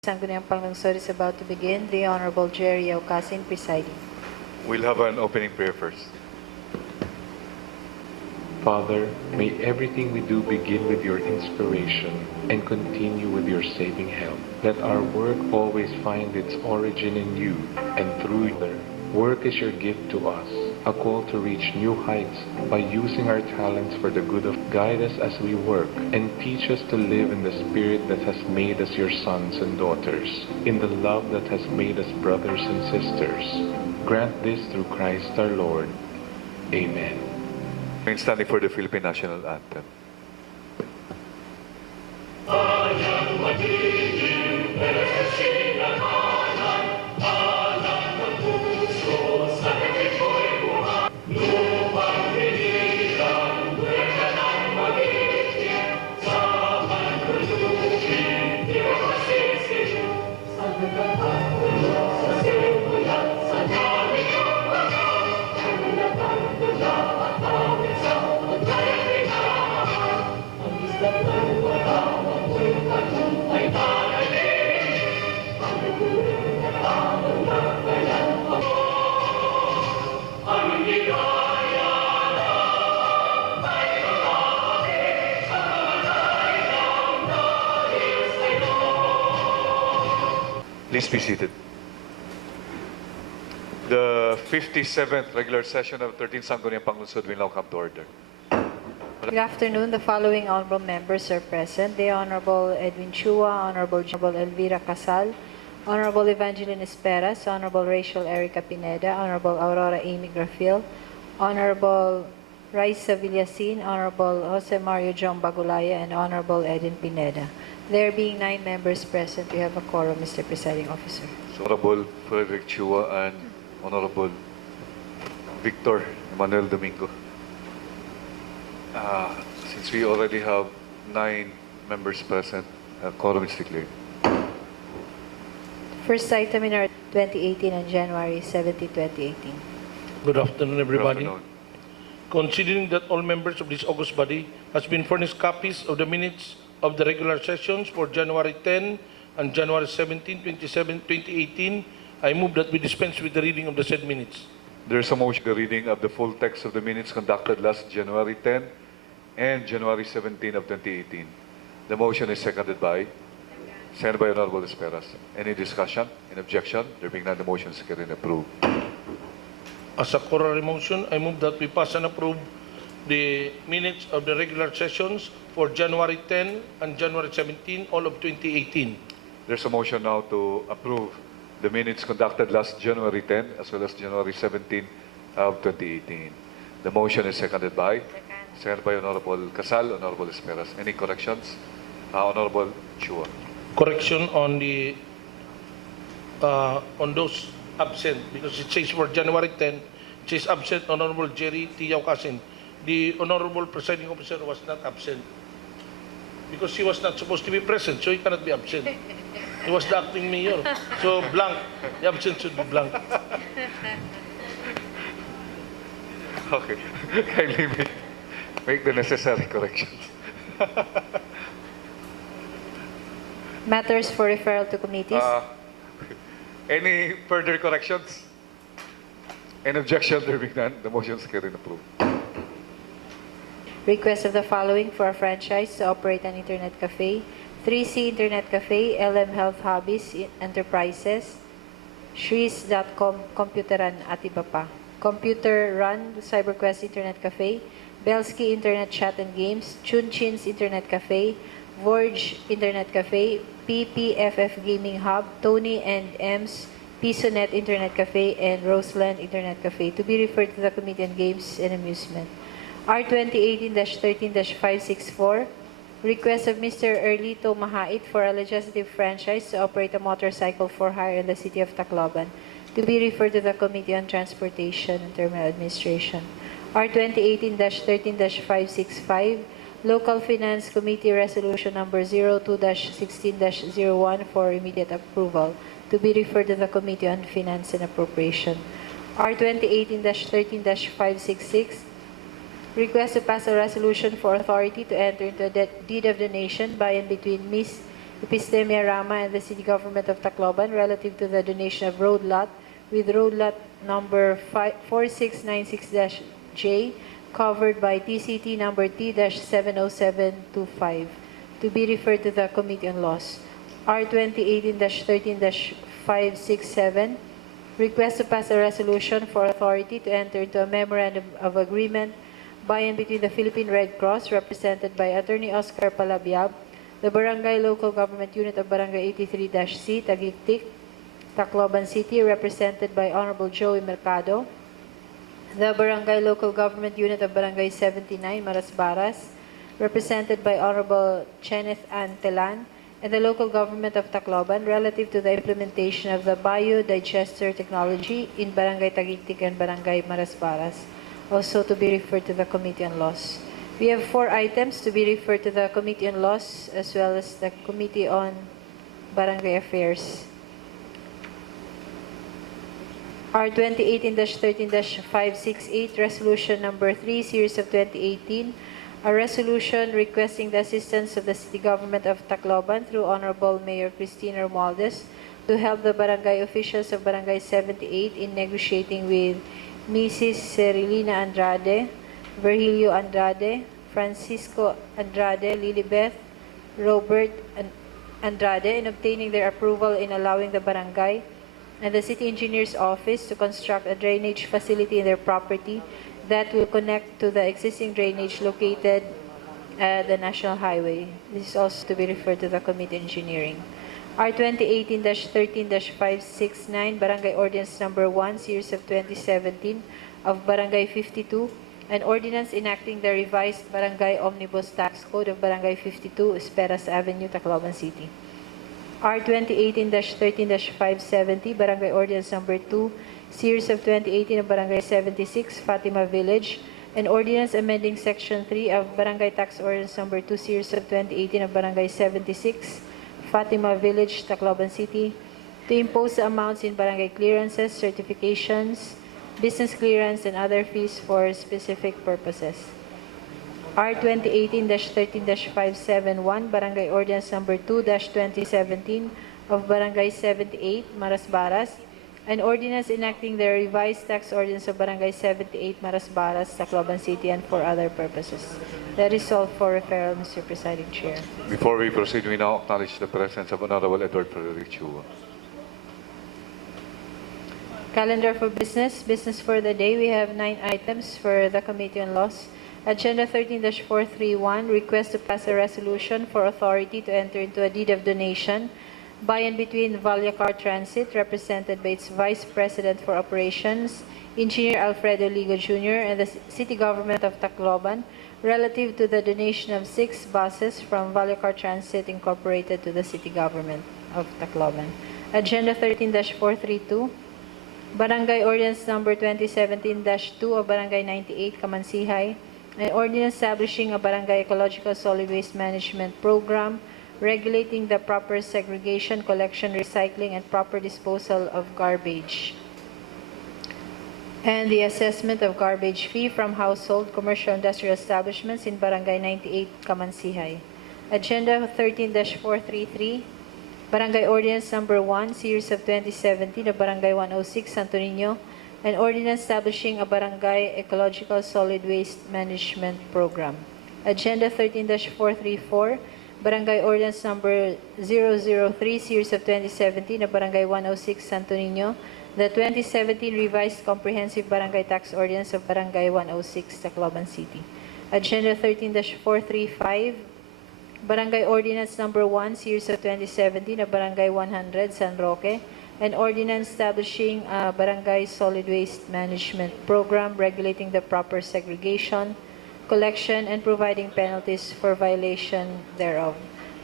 Sangguniang Panglungsod is about to begin. The Honorable Jerry Aucasin presiding. We'll have an opening prayer first. Father, may everything we do begin with your inspiration and continue with your saving help. Let our work always find its origin in you and through you. Work is your gift to us, a call to reach new heights by using our talents for the good of. Guide us as we work and teach us to live in the spirit that has made us your sons and daughters, in the love that has made us brothers and sisters. Grant this through Christ our Lord. Amen. I'm standing for the Philippine National Anthem. Please be seated. The 57th regular session of 13th Sangguniang Panglungsod will now come to order. Good afternoon. The following honorable members are present. The Honorable Edwin Chua, Honorable Elvira Casal, Honorable Evangeline Esperas, Honorable Rachel Erica Pineda, Honorable Aurora Amy Grafil, Honorable Raisa Villasin, Honorable Jose Mario John Bagulaya, and Honorable Edwin Pineda. There being 9 members present, we have a quorum, Mr. Presiding Officer. So, Honorable Frederick Chua and Honorable Victor Emmanuel Domingo. Since we already have 9 members present, quorum is declared. First item in our 2018 and January 17, 2018. Good afternoon, everybody. Good afternoon. Considering that all members of this august body has been furnished copies of the minutes of the regular sessions for January 10 and January 17, 2018, I move that we dispense with the reading of the said minutes. There is a motion the reading of the full text of the minutes conducted last January 10 and January 17 of 2018. The motion is seconded by Honorable Esperas. Any discussion? Any objection? There being none, the motion is carried and approved. As a corollary motion, I move that we pass and approve the minutes of the regular sessions for January 10 and January 17, all of 2018. There's a motion now to approve the minutes conducted last January 10 as well as January 17 of 2018. The motion is seconded by Honorable Casal, Honorable Esperas. Any corrections? Honorable Chua. Correction on the on those absent, because it says for January 10, it says absent Honorable Jerry T. Aucasin. The Honorable Presiding Officer was not absent because he was not supposed to be present, so he cannot be absent. He was the acting mayor. So blank. The absent should be blank. Okay. Kindly make the necessary corrections. Matters for referral to committees. Any further corrections? Any objection? There being none, the motion is carried and approved. Request of the following for a franchise to operate an internet cafe. 3C Internet Cafe, LM Health Hobbies Enterprises, Shrees.com Computeran at iba pa. Computer Run CyberQuest Internet Cafe, Belsky Internet Chat and Games, Chunchin's Internet Cafe, Vorge Internet Cafe, PPFF Gaming Hub, Tony and M's Pisonet Internet Cafe, and Roseland Internet Cafe to be referred to the Committee on Games and Amusement. R 2018-13-564, request of Mr. Erlito Mahait for a legislative franchise to operate a motorcycle for hire in the city of Tacloban to be referred to the Committee on Transportation and Terminal Administration. R 2018-13-565, Local Finance Committee Resolution Number 02-16-01 for immediate approval to be referred to the Committee on Finance and Appropriation. R 2018-13-566, request to pass a resolution for authority to enter into a deed of donation by and between Ms. Epistemia Rama and the City Government of Tacloban relative to the donation of road lot with road lot number 4696-J covered by TCT number T-70725 to be referred to the Committee on Laws. R 2018-13-567 request to pass a resolution for authority to enter into a memorandum of agreement by and between the Philippine Red Cross, represented by Attorney Oscar Palabiab, the Barangay Local Government Unit of Barangay 83-C, Tagigtik, Tacloban City, represented by Honorable Joey Mercado, the Barangay Local Government Unit of Barangay 79, Marasbaras, represented by Honorable Kenneth Ann Telan, and the Local Government of Tacloban relative to the implementation of the biodigester technology in Barangay Tagigtik and Barangay Marasbaras, also to be referred to the Committee on Laws. We have 4 items to be referred to the Committee on Laws as well as the Committee on Barangay Affairs. R 2018-13-568, Resolution Number 3, Series of 2018, a resolution requesting the assistance of the City Government of Tacloban through Honorable Mayor Cristina Romualdez to help the barangay officials of Barangay 78 in negotiating with Mrs. Cerilina Andrade, Virgilio Andrade, Francisco Andrade, Lilibeth, Robert Andrade in obtaining their approval in allowing the barangay and the City Engineer's Office to construct a drainage facility in their property that will connect to the existing drainage located at the National Highway. This is also to be referred to the Committee on Engineering. R 2018-13-569, Barangay Ordinance Number 1, Series of 2017 of Barangay 52, an ordinance enacting the revised Barangay Omnibus Tax Code of Barangay 52, Esperas Avenue, Tacloban City. R 2018-13-570, Barangay Ordinance Number 2, Series of 2018 of Barangay 76, Fatima Village, an ordinance amending Section 3 of Barangay Tax Ordinance Number 2, Series of 2018 of Barangay 76, Fatima Village, Tacloban City, to impose the amounts in barangay clearances, certifications, business clearance, and other fees for specific purposes. R 2018-13-571, Barangay Ordinance Number 2-2017 of Barangay 78, Marasbaras, an ordinance enacting the revised tax ordinance of Barangay 78, Marasbaras, Tacloban City, and for other purposes. That is all for referral, Mr. Presiding Chair. Before we proceed, we now acknowledge the presence of Honorable Edward Frederick Chua. Calendar for business. Business for the day. We have 9 items for the Committee on Laws. Agenda 13-431, request to pass a resolution for authority to enter into a deed of donation by and between Valyacar Transit, represented by its Vice President for Operations, Engineer Alfredo Ligo Jr., and the City Government of Tacloban, relative to the donation of 6 buses from Valyacar Transit Incorporated to the City Government of Tacloban. Agenda 13-432, Barangay Ordinance Number 2017-2 of Barangay 98, Kamansihay, an ordinance establishing a Barangay Ecological Solid Waste Management Program, regulating the proper segregation, collection, recycling, and proper disposal of garbage, and the assessment of garbage fee from household, commercial, industrial establishments in Barangay 98, Kamansihay. Agenda 13-433, Barangay Ordinance Number 1, Series of 2017 of Barangay 106, Santo Niño, an ordinance establishing a Barangay Ecological Solid Waste Management Program. Agenda 13-434, Barangay Ordinance Number 003, Series of 2017 of Barangay 106, Santo Niño, the 2017 Revised Comprehensive Barangay Tax Ordinance of Barangay 106, Tacloban City. Agenda 13-435, Barangay Ordinance Number 1, Series of 2017 of Barangay 100, San Roque, an ordinance establishing a Barangay Solid Waste Management Program regulating the proper segregation, collection, and providing penalties for violation thereof.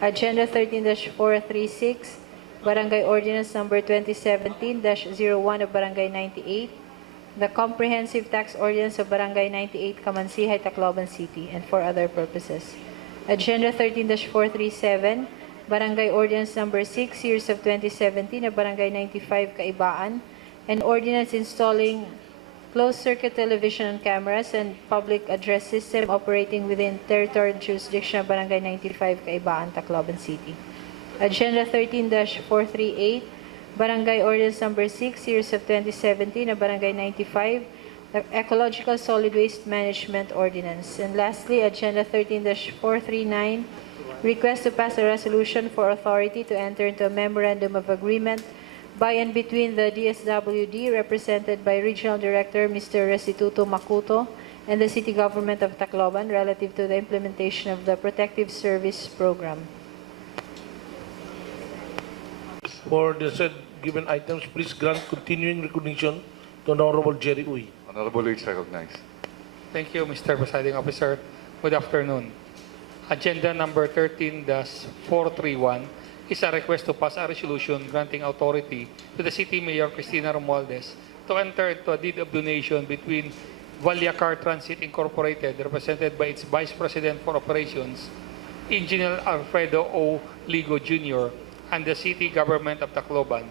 Agenda 13-436, Barangay Ordinance Number 2017-01 of Barangay 98, the Comprehensive Tax Ordinance of Barangay 98, Kamansihay, Tacloban City, and for other purposes. Agenda 13-437, Barangay Ordinance Number 6, Series of 2017 of Barangay 95, Kaibaan, an ordinance installing closed-circuit television and cameras and public address system operating within territorial jurisdiction of Barangay 95, Kaibaan, Tacloban City. Agenda 13-438, Barangay Ordinance Number 6, Series of 2017, na Barangay 95, the Ecological Solid Waste Management Ordinance. And lastly, Agenda 13-439, request to pass a resolution for authority to enter into a memorandum of agreement by and between the DSWD, represented by Regional Director Mr. Restituto Makuto, and the City Government of Tacloban relative to the implementation of the Protective Service Program. For the said given items, please grant continuing recognition to Honorable Jerry Uy. Honorable is recognized. Thank you, Mr. Presiding Officer. Good afternoon. Agenda number 13-431 is a request to pass a resolution granting authority to the City Mayor Cristina Romualdez to enter into a deed of donation between Valyacar Transit Incorporated, represented by its Vice President for Operations, Engineer Alfredo O. Ligo Jr., and the City Government of Tacloban,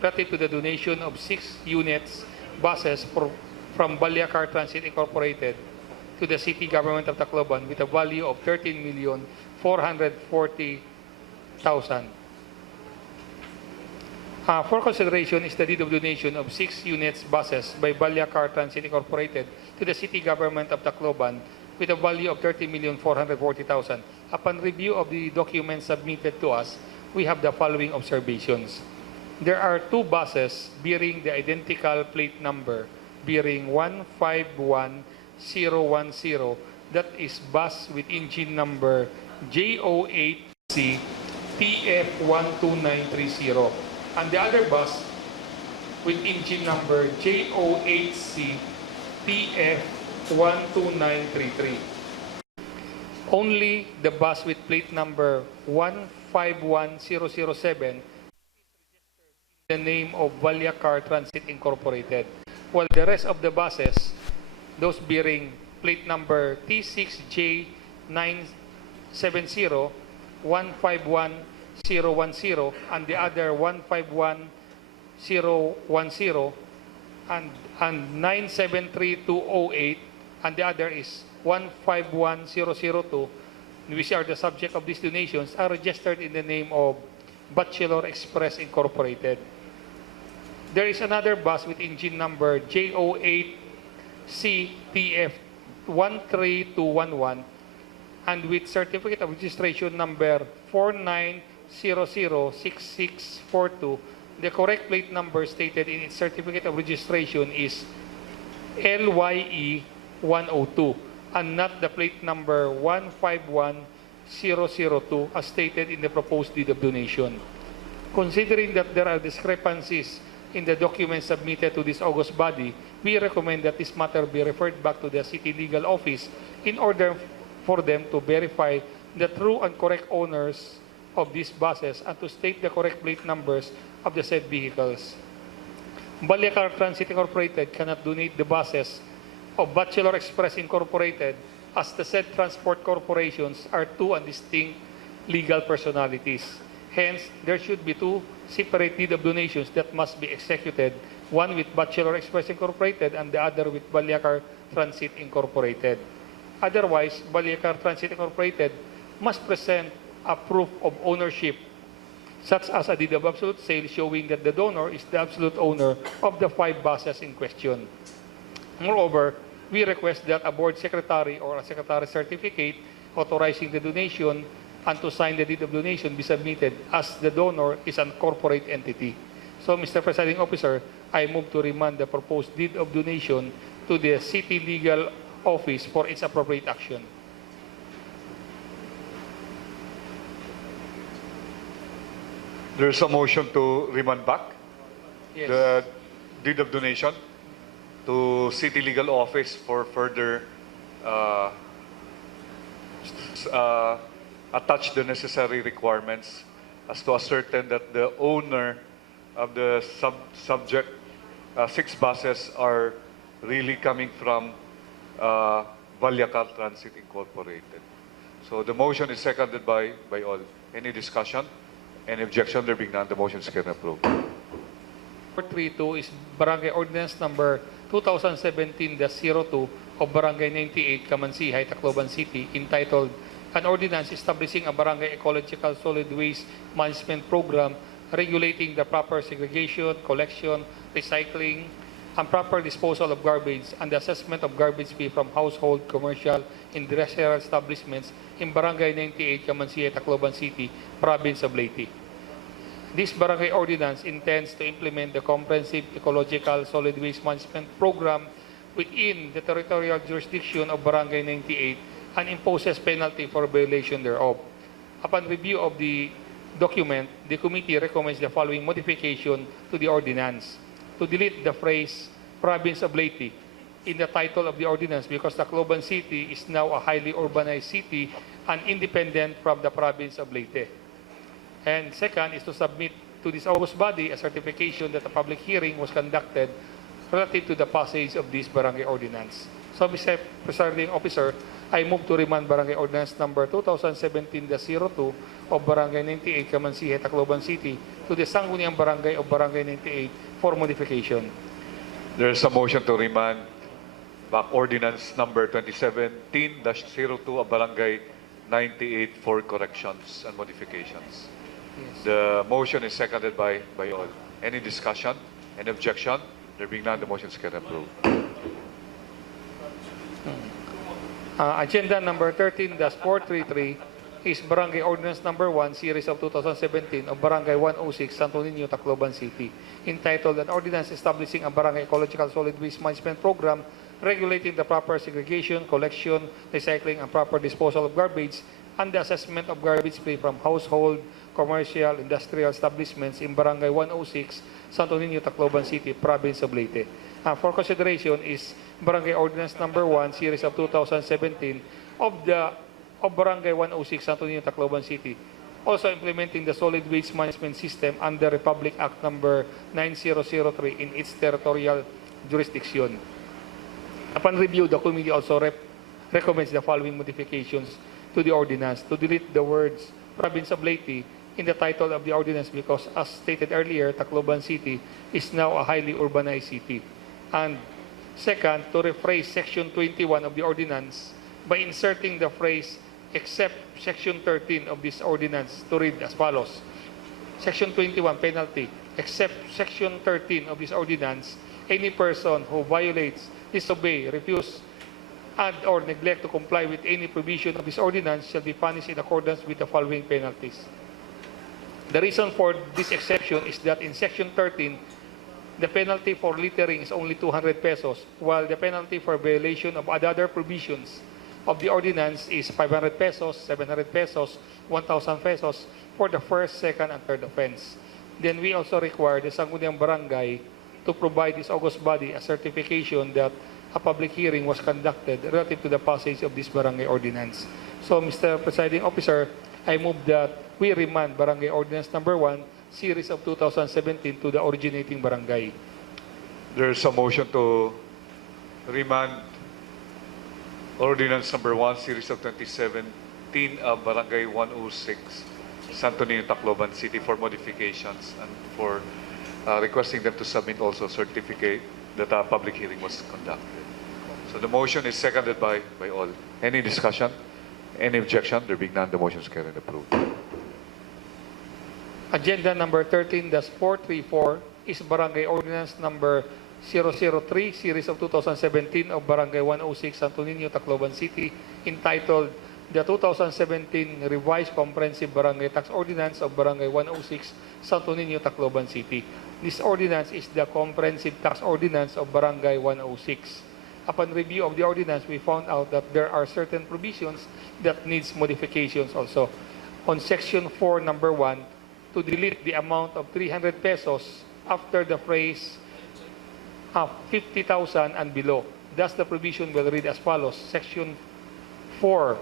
relative to the donation of 6 units buses from Valyacar Transit Incorporated to the City Government of Tacloban with a value of 13,440,000. For consideration is the deed of donation of 6 units buses by Valyacar Transit Incorporated to the City Government of Tacloban with a value of 30,440,000. Upon review of the documents submitted to us, we have the following observations. There are 2 buses bearing the identical plate number, bearing 151010, that is bus with engine number J08C PF12930, and the other bus with engine number J08C PF12933. Only the bus with plate number 151007 the name of Valyacar Transit Incorporated, while the rest of the buses, those bearing plate number T6J970, 151010, and the other 151010, and 973208, and the other is 151002, which are the subject of these donations, are registered in the name of Bachelor Express Incorporated. There is another bus with engine number J08CTF13211 and with certificate of registration number 49006642. The correct plate number stated in its certificate of registration is LYE102 and not the plate number 151002 as stated in the proposed deed of donation. Considering that there are discrepancies in the documents submitted to this august body, we recommend that this matter be referred back to the City Legal Office in order for them to verify the true and correct owners of these buses and to state the correct plate numbers of the said vehicles. Valyacar Transit Incorporated cannot donate the buses of Bachelor Express Incorporated as the said transport corporations are 2 and distinct legal personalities. Hence, there should be 2 separate deed of donations that must be executed, one with Bachelor Express Incorporated and the other with Valyacar Transit Incorporated. Otherwise, Valyacar Transit Incorporated must present a proof of ownership, such as a deed of absolute sale showing that the donor is the absolute owner of the 5 buses in question. Moreover, we request that a board secretary or a secretary certificate authorizing the donation and to sign the deed of donation be submitted as the donor is a corporate entity. So, Mr. Presiding Officer, I move to remand the proposed deed of donation to the City Legal Office for its appropriate action. There's a motion to remand back Yes. the deed of donation to City Legal Office for further attach the necessary requirements as to ascertain that the owner of the subject 6 buses are really coming from Valyacar Transit Incorporated. So the motion is seconded by all. Any discussion? Any objection? There being none, the motion is carried and approved. 432 is Barangay Ordinance number 2017-02 of Barangay 98, Kamansihay, Tacloban City, entitled an ordinance establishing a barangay ecological solid waste management program regulating the proper segregation, collection, recycling, and proper disposal of garbage and the assessment of garbage fee from household, commercial, industrial establishments in Barangay 98, Camansia, Tacloban City, Province of Leyte. This barangay ordinance intends to implement the comprehensive ecological solid waste management program within the territorial jurisdiction of Barangay 98 and imposes penalty for violation thereof. Upon review of the document, the committee recommends the following modification to the ordinance: to delete the phrase Province of Leyte in the title of the ordinance because Tacloban City is now a highly urbanized city and independent from the Province of Leyte. And second is to submit to this august body a certification that a public hearing was conducted relative to the passage of this barangay ordinance. So, Mr. Presiding Officer, I move to remand barangay ordinance number 2017-02 of Barangay 98, Camansia, Tacloban City to the Sangguniang Barangay of Barangay 98 for modification. There is a motion to remand back ordinance number 2017-02 of Barangay 98 for corrections and modifications. Yes. The motion is seconded by all. Any discussion? Any objection? There being none, the motion is carried and approved. Agenda number 13-433 is Barangay Ordinance number 1, Series of 2017 of Barangay 106, Santo Niño, Tacloban City, entitled An Ordinance Establishing a Barangay Ecological Solid Waste Management Program regulating the proper segregation, collection, recycling, and proper disposal of garbage and the assessment of garbage fee from household, commercial, industrial establishments in Barangay 106, Santo Niño, Tacloban City, Province of Leyte. For consideration is Barangay Ordinance number 1, Series of 2017 of Barangay 106, Santo Niño, Tacloban City, also implementing the solid waste management system under Republic Act number 9003 in its territorial jurisdiction. Upon review, the committee also recommends the following modifications to the ordinance: to delete the words Province of Leyte in the title of the ordinance because, as stated earlier, Tacloban City is now a highly urbanized city. And second, to rephrase Section 21 of the ordinance by inserting the phrase except Section 13 of this ordinance to read as follows: Section 21, penalty. Except Section 13 of this ordinance, any person who violates, disobey, refuse, and or neglect to comply with any provision of this ordinance shall be punished in accordance with the following penalties. The reason for this exception is that in Section 13, the penalty for littering is only 200 pesos, while the penalty for violation of other provisions of the ordinance is 500 pesos, 700 pesos, 1,000 pesos for the first, second, and third offense. Then we also require the Sangguniang Barangay to provide this august body a certification that a public hearing was conducted relative to the passage of this barangay ordinance. So, Mr. Presiding Officer, I move that we remand Barangay Ordinance number 1, Series of 2017 to the originating barangay. There is a motion to remand ordinance number 1, Series of 2017 of Barangay 106, Santo Niño, Tacloban City for modifications and for requesting them to submit also certificate that a public hearing was conducted. So the motion is seconded by all. Any discussion? Any objection? There being none, the motion is carried and approved. Agenda number 13-434 is Barangay Ordinance number 003, Series of 2017 of Barangay 106, Santo Niño, Tacloban City, entitled the 2017 Revised Comprehensive Barangay Tax Ordinance of Barangay 106, Santo Niño, Tacloban City. This ordinance is the Comprehensive Tax Ordinance of Barangay 106. Upon review of the ordinance, we found out that there are certain provisions that needs modifications also. On Section 4, Number 1, to delete the amount of 300 pesos after the phrase 50,000 and below. Thus, the provision will read as follows. Section 4,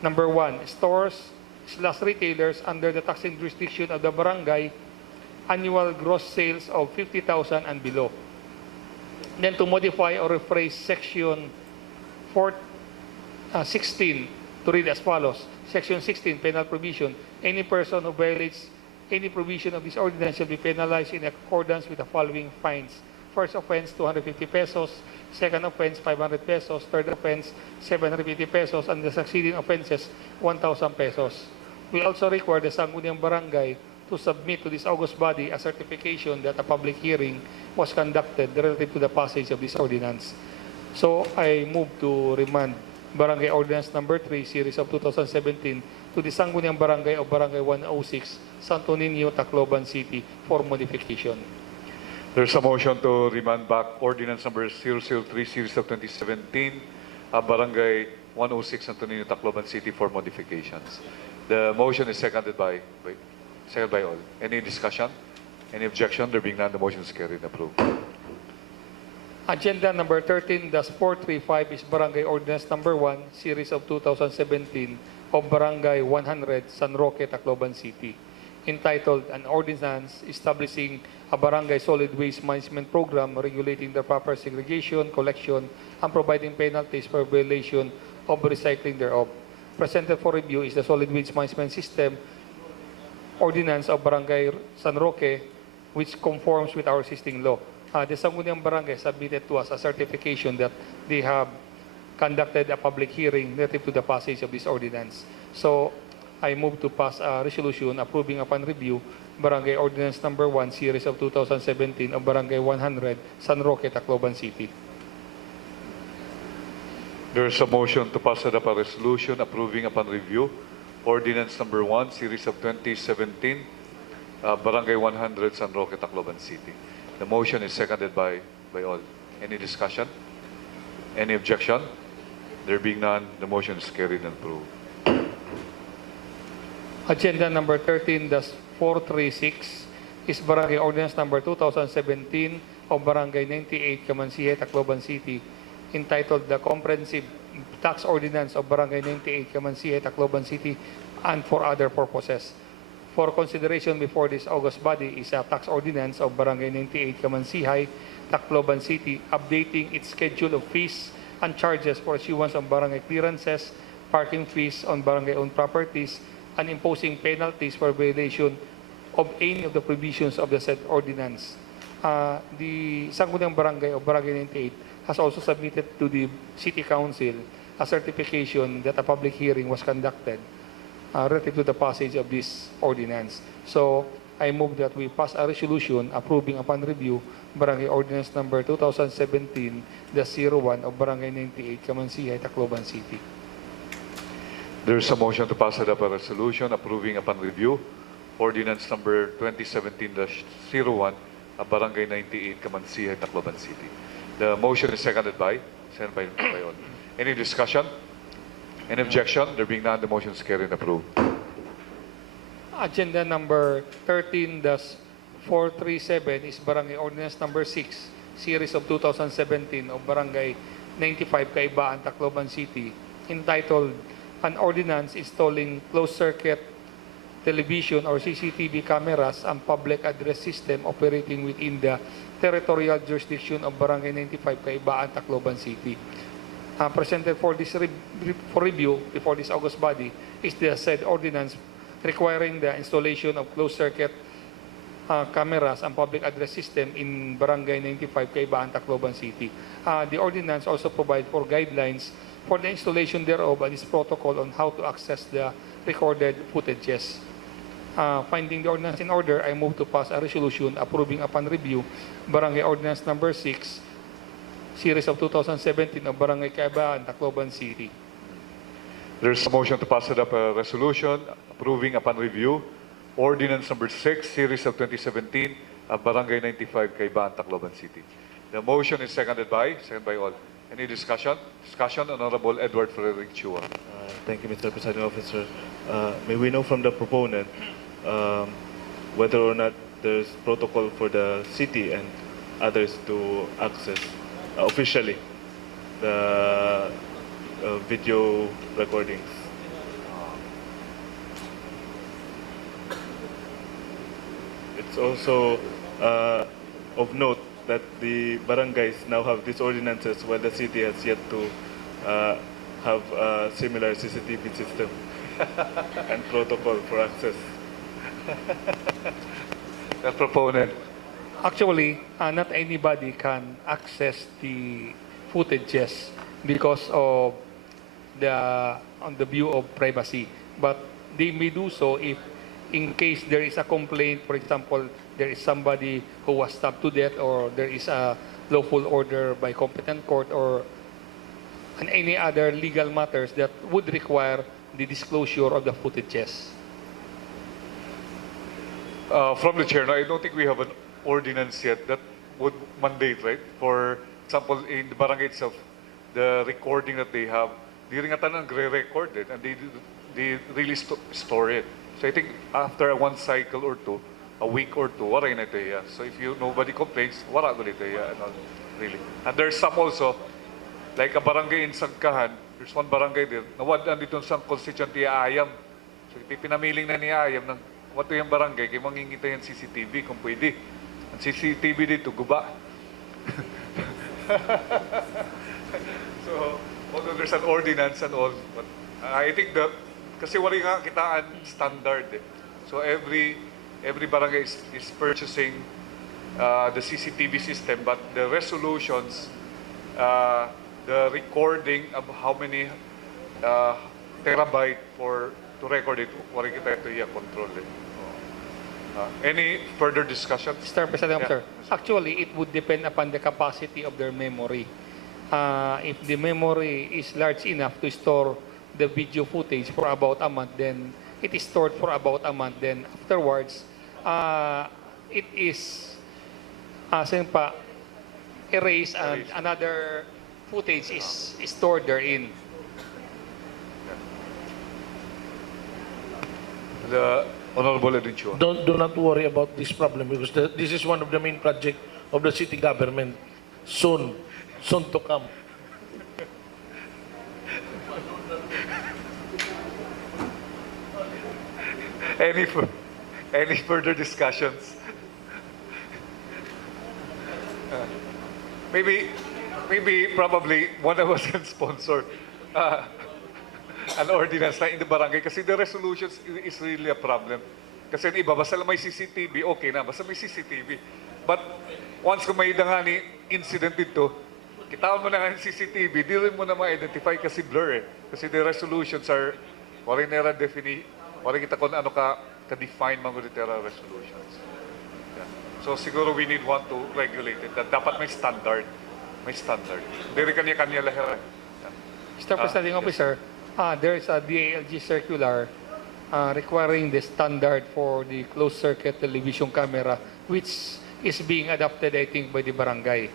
Number 1, stores/retailers under the taxing jurisdiction of the barangay, annual gross sales of 50,000 and below. Then to modify or rephrase Section 16 to read as follows. Section 16, penal provision. Any person who violates any provision of this ordinance shall be penalized in accordance with the following fines. First offense, 250 pesos. Second offense, 500 pesos. Third offense, 750 pesos. And the succeeding offenses, 1,000 pesos. We also require the Sangguniang Barangay to submit to this August body a certification that a public hearing was conducted relative to the passage of this ordinance. So I move to remand Barangay Ordinance Number 3, Series of 2017, to the Sangguniang Barangay of Barangay 106, Santo Niño, Tacloban City for modification. There's a motion to remand back ordinance number 003, series of 2017, Barangay 106, Santo Niño, Tacloban City for modifications. The motion is seconded by all. Any discussion? Any objection? There being none, the motion is carried and approved. Agenda number 13-435 is Barangay Ordinance Number 1, Series of 2017 of Barangay 100, San Roque, Tacloban City, entitled An Ordinance Establishing a Barangay Solid Waste Management Program regulating the proper segregation, collection, and providing penalties for violation of recycling thereof. Presented for review is the Solid Waste Management System Ordinance of Barangay San Roque, which conforms with our existing law. The Sangguniang Barangay submitted to us a certification that they have conducted a public hearing relative to the passage of this ordinance. So, I move to pass a resolution approving upon review Barangay Ordinance Number 1, Series of 2017 of Barangay 100, San Roque, Tacloban City. There is a motion to pass a resolution approving upon review ordinance number 1, series of 2017, Barangay 100, San Roque, Tacloban City. The motion is seconded by all. Any discussion? Any objection? There being none, the motion is carried and approved. Agenda number 13-436 is Barangay Ordinance Number 2017 of Barangay 98, Kamansihe, Tacloban City, entitled The Comprehensive Tax Ordinance of Barangay 98, Kamansihe, Tacloban City, and for other purposes. For consideration before this August body is a tax ordinance of Barangay 98, Kamansihay, Tacloban City, updating its schedule of fees and charges for issuance of barangay clearances, parking fees on barangay-owned properties, and imposing penalties for violation of any of the provisions of the said ordinance. The Sangguniang Barangay of Barangay 98 has also submitted to the City Council a certification that a public hearing was conducted relative to the passage of this ordinance. So, I move that we pass a resolution approving upon review Barangay Ordinance Number 2017-01 of Barangay 98, Kamansihay, Tacloban City. There is a motion to pass a resolution approving upon review ordinance number 2017-01, Barangay 98, Kamansihay, Tacloban City. The motion is seconded by all. Any discussion? Any objection? There being none, the motion is carried and approved. Agenda number 13-437 is Barangay Ordinance Number 6, Series of 2017 of Barangay 95, Kaibaan, Tacloban City, entitled An Ordinance Installing Closed-Circuit Television or CCTV Cameras and Public Address System Operating Within the Territorial Jurisdiction of Barangay 95, Kaibaan, Tacloban City. Presented for this for review before this August body is the said ordinance requiring the installation of closed-circuit cameras and public address system in Barangay 95, Kaibaan, Tacloban City. The ordinance also provides for guidelines for the installation thereof and its protocol on how to access the recorded footages. Finding the ordinance in order, I move to pass a resolution approving upon review Barangay Ordinance Number 6, Series of 2017 of Barangay Kaibaan, Tacloban City. There is a motion to pass a resolution approving upon review ordinance number 6, series of 2017, Barangay 95, Kaibaan, Tacloban City. The motion is seconded by all. Any discussion? Discussion, Honorable Edward Frederick Chua. Thank you, Mr. Presiding Officer. May we know from the proponent whether or not there's protocol for the city and others to access officially the video recordings? It's also of note that the barangays now have these ordinances while the city has yet to have a similar CCTV system and protocol for access. The proponent. Actually, not anybody can access the footages because of on the view of privacy. But they may do so if, in case there is a complaint, for example, there is somebody who was stabbed to death, or there is a lawful order by competent court, or and any other legal matters that would require the disclosure of the footages. From the chair, no, I don't think we have an ordinance yet that would mandate, right? For example, in the barangay itself, the recording that they have, di rin nga tanang nagre-record it, and they really store it. So I think after one cycle or two, a week or two, wala na ito, yeah. So if nobody complains, wala ko dito, yeah, and all, really. And there's some also, like a barangay in Sagkahan, there's one barangay there, nawadan dito sa constituent ni Ayam. So ipinamiling na ni Ayam ng wato yung barangay, kaya mangingita yung CCTV kung pwede. Ang CCTV dito, guba. So, although there's an ordinance and all, but I think kasi wala nga kitaan standard eh. So every barangay is purchasing the CCTV system, but the resolutions, the recording of how many terabyte to record it, wala kita ito iya control eh. Any further discussion? Mr. President, Yeah. sir. Actually, it would depend upon the capacity of their memory. If the memory is large enough to store the video footage for about a month, then it is stored for about a month. Then afterwards, it is erased, and another footage is stored therein. The Honorable Edwin Chua. Do not worry about this problem because this is one of the main project of the city government. Soon to come. Any further discussions? Probably one of us can sponsor an ordinance na in the barangay kasi the resolutions is really a problem. Kasi yung iba, basta lang may CCTV, okay na, basta may CCTV. But once kung may ni incident dito, kitaan mo na nga yung CCTV, di rin mo na ma-identify kasi blur eh. Kasi the resolutions are, waring nera waring kita kung ano ka-define mga literal resolutions. Yeah. So siguro we need one to regulate it. That dapat may standard. May standard. Hindi rin kanya-kanya lahir. Mr. Presiding Officer, there is a DALG circular requiring the standard for the closed-circuit television camera, which is being adopted, I think, by the barangay.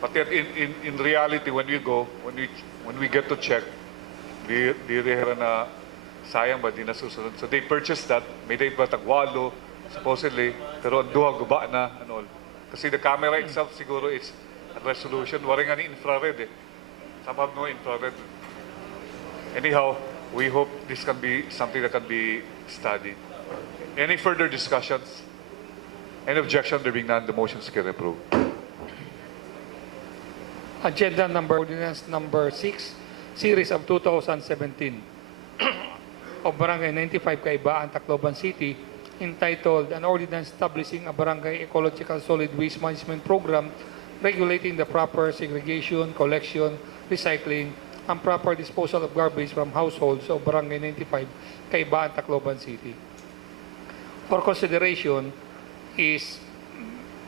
But yet, in reality, when we get to check, di rin na sayang ba, di nasusunod. So they purchased that, may day ba tagwalo, supposedly, pero ang duha guba na, and all. Kasi the camera itself, siguro, it's a resolution, waring nga ni infrared eh. Some have no infrared. Anyhow, we hope this can be something that can be studied. Any further discussions? Any objection? There being none, the motion is carried and approved. Agenda ordinance number 6, series of 2017 of Barangay 95 Kaibaan, Tacloban City, entitled An Ordinance Establishing a Barangay Ecological Solid Waste Management Program regulating the proper segregation, collection, recycling, and proper disposal of garbage from households of Barangay 95 Kaibaan, Tacloban City. For consideration is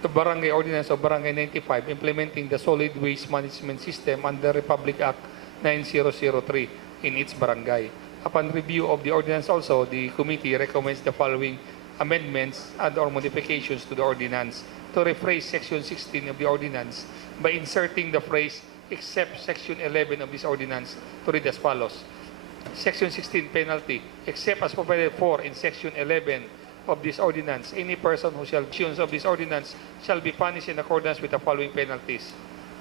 the Barangay Ordinance of Barangay 95 implementing the Solid Waste Management System under Republic Act 9003 in its barangay. Upon review of the ordinance also, the committee recommends the following amendments and or modifications to the ordinance to rephrase Section 16 of the ordinance by inserting the phrase except Section 11 of this ordinance to read as follows. Section 16 penalty, except as provided for in Section 11 of this ordinance, any person who shall violations of this ordinance shall be punished in accordance with the following penalties.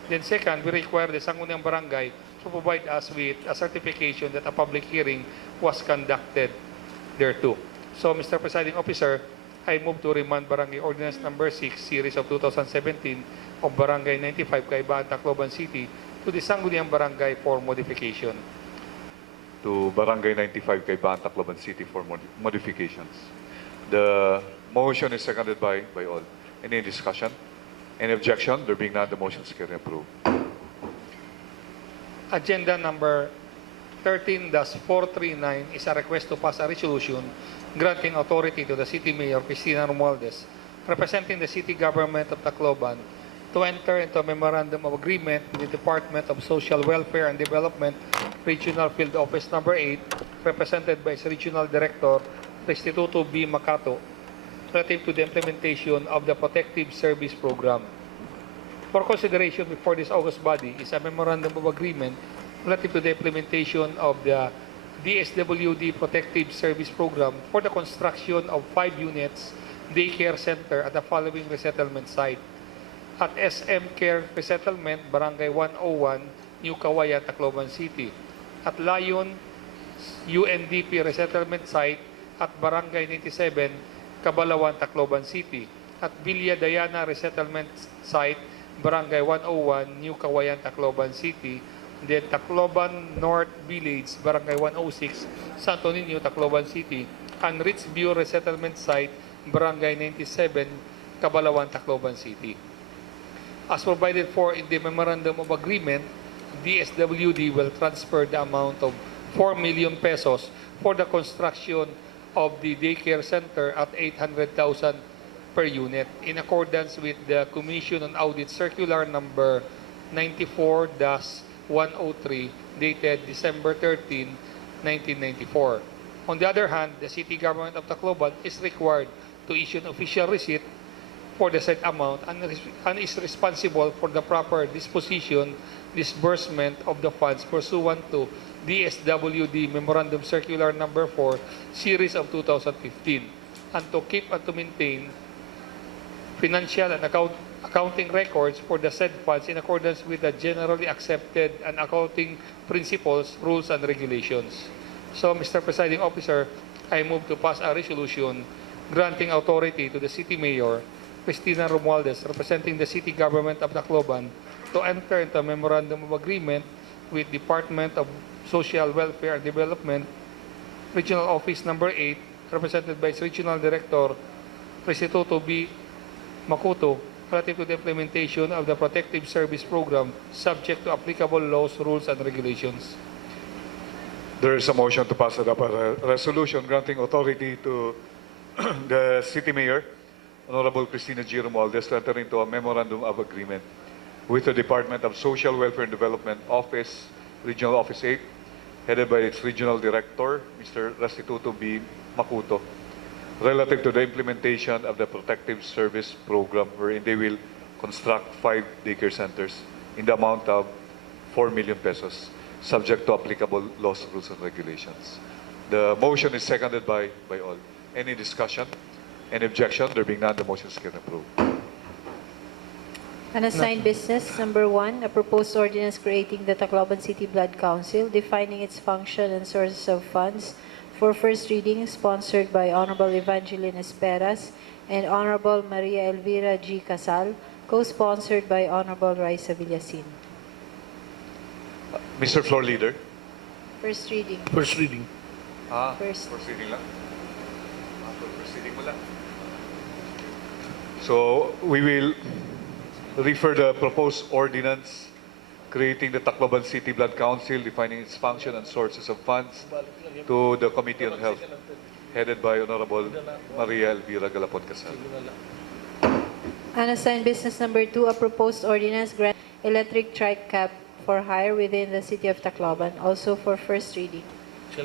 Then second, we require the Sangguniang Barangay to provide us with a certification that a public hearing was conducted thereto. So, Mr. Presiding Officer, I move to remand Barangay Ordinance number 6, series of 2017 of Barangay 95 Kaibaan, Tacloban City to the Sangguniang Barangay for modification. To Barangay 95 Kaibaan, Tacloban City for modifications. The motion is seconded by all. Any discussion? Any objection? There being none, the motion is carried and approved. Agenda number 13-439 is a request to pass a resolution granting authority to the City Mayor Cristina Romualdez, representing the City Government of Tacloban, to enter into a memorandum of agreement with the Department of Social Welfare and Development, Regional Field Office Number 8, represented by its Regional Director, Restituto B. Macato, relative to the implementation of the Protective Service Program. For consideration before this August body is a memorandum of agreement relative to the implementation of the DSWD Protective Service Program for the construction of 5 units daycare center at the following resettlement site: at SM Care Resettlement, Barangay 101, New Kawayan, Tacloban City; at Lion UNDP Resettlement Site at Barangay 97, Cabalawan, Tacloban City; at Villa Diana Resettlement Site, Barangay 101, New Kawayan, Tacloban City; then Tacloban North Village, Barangay 106, Santo Niño, Tacloban City; and Ritzview Resettlement Site, Barangay 97, Cabalawan, Tacloban City. As provided for in the Memorandum of Agreement, DSWD will transfer the amount of 4 million pesos for the construction of the daycare center at 800,000 per unit in accordance with the Commission on Audit Circular number 94-103 dated December 13, 1994. On the other hand, the City Government of Tacloban is required to issue an official receipt for the said amount and is responsible for the proper disposition, disbursement of the funds pursuant to DSWD Memorandum Circular number 4, Series of 2015, and to keep and to maintain financial and accounting records for the said funds in accordance with the generally accepted and accounting principles, rules, and regulations. So, Mr. Presiding Officer, I move to pass a resolution granting authority to the City Mayor, Cristina Romualdez, representing the City Government of Tacloban, to enter into a memorandum of agreement with Department of Social Welfare and Development, Regional Office Number 8, represented by its Regional Director, Restituto B. Makuto, relative to the implementation of the Protective Service Program, subject to applicable laws, rules, and regulations. There is a motion to pass a resolution granting authority to the City Mayor, Honorable Cristina G. Romualdez, to enter into a memorandum of agreement with the Department of Social Welfare and Development Office, Regional Office 8, headed by its Regional Director, Mr. Restituto B. Makuto, relative to the implementation of the Protective Service Program, wherein they will construct 5 daycare centers in the amount of 4 million pesos, subject to applicable laws, rules, and regulations. The motion is seconded by all. Any discussion? Any objection? There being none, the motion is carried and approved. Unassigned business number 1, a proposed ordinance creating the Tacloban City Blood Council, defining its function and sources of funds, for first reading, sponsored by Honorable Evangeline Esperas and Honorable Maria Elvira G. Casal, co-sponsored by Honorable Raisa Villasin. Mr. Floor Leader. First reading. First reading. First. First reading lang? First reading mo lang. So, we will refer the proposed ordinance creating the Tacloban City Blood Council, defining its function and sources of funds, to the Committee on Health, headed by Honorable Maria Elvira Galapon Casal. Unassigned business number 2, a proposed ordinance grant electric trike cab for hire within the city of Tacloban, also for first reading.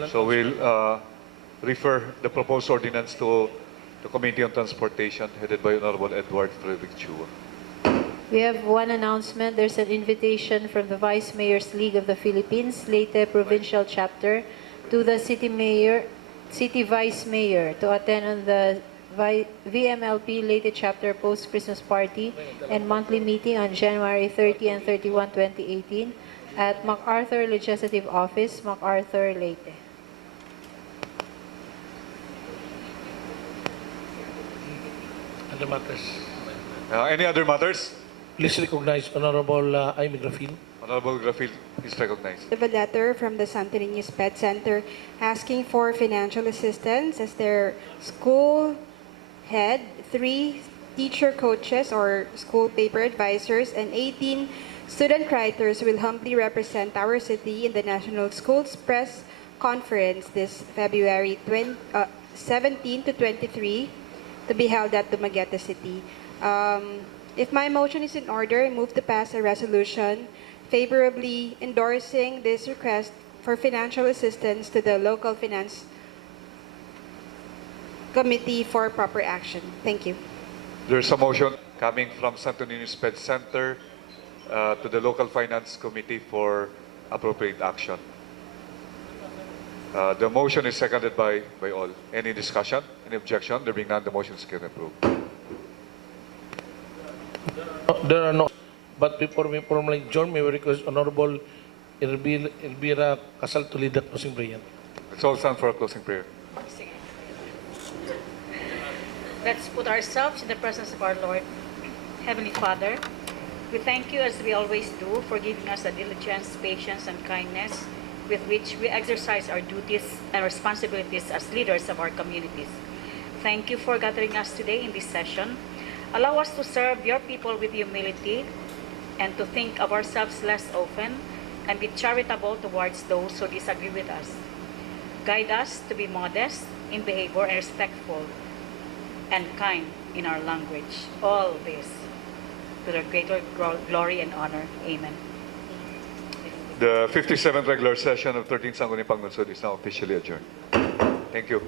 So we'll refer the proposed ordinance to the Committee on Transportation, headed by Honorable Edward Frederick Chua. We have one announcement. There's an invitation from the Vice Mayor's League of the Philippines, Leyte Provincial Chapter, to the City Vice Mayor to attend on the VMLP Leyte Chapter Post-Christmas Party and monthly meeting on January 30 and 31, 2018 at MacArthur Legislative Office, MacArthur, Leyte. Other matters. Any other matters? Please recognize Honorable Aimee Grafin. Honorable Grafil is recognized. Of a letter from the Santo Niño Pet Center asking for financial assistance as their school head, 3 teacher coaches or school paper advisors, and 18 student writers will humbly represent our city in the National Schools Press Conference this February 17 to 23 to be held at Dumaguete City. If my motion is in order, I move to pass a resolution favorably endorsing this request for financial assistance to the local finance committee for proper action. Thank you. There's a motion coming from Santo Niño Sped Center to the local finance committee for appropriate action. The motion is seconded by all. Any discussion? Any objection? There being none, the motion is carried and approved. There are no. But before we formally adjourn, may we request Honorable Elvira Casal to lead the closing prayer. Let's all stand for a closing prayer. Let's put ourselves in the presence of our Lord. Heavenly Father, we thank you as we always do for giving us the diligence, patience, and kindness with which we exercise our duties and responsibilities as leaders of our communities. Thank you for gathering us today in this session. Allow us to serve your people with humility and to think of ourselves less often and be charitable towards those who disagree with us. Guide us to be modest in behavior and respectful and kind in our language. All this to the greater glory and honor. Amen. The 57th regular session of 13th Sangguniang Panglunsod is now officially adjourned. Thank you.